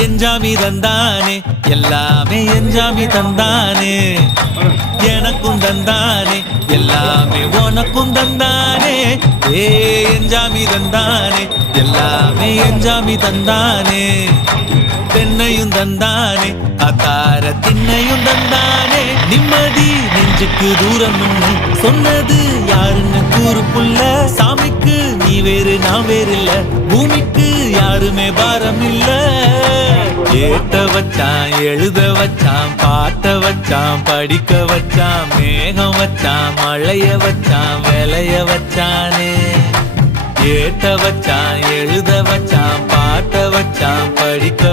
எஞ்சாமி தந்தானே எல்லாமே எஞ்சாமி தந்தானே எனக்கும் தந்தானே எல்லாமே உனக்கும் தந்தானே ஏ எஞ்சாமி தந்தானே எல்லாமே எஞ்சாமி தந்தானே தென்னையும் தந்தானே அத்தார திண்ணையும் தந்தானே நிம்மதி நெஞ்சுக்கு தூரம் சொன்னது யாருன்னு கூறு புள்ள சாமிக்கு நீ வேறு நான் வேறு இல்ல பூமிக்கு யாருமே பாரம் இல்ல ஏத்த வச்சான் எழுத வச்சான் பாட்ட வச்சான் படிக்க வச்சான் மேகம் வச்சான் மழைய வச்சான் விளைய வச்சானே ஏத்த வச்சான் எழுத வச்சான் பாட்ட வச்சான் படிக்க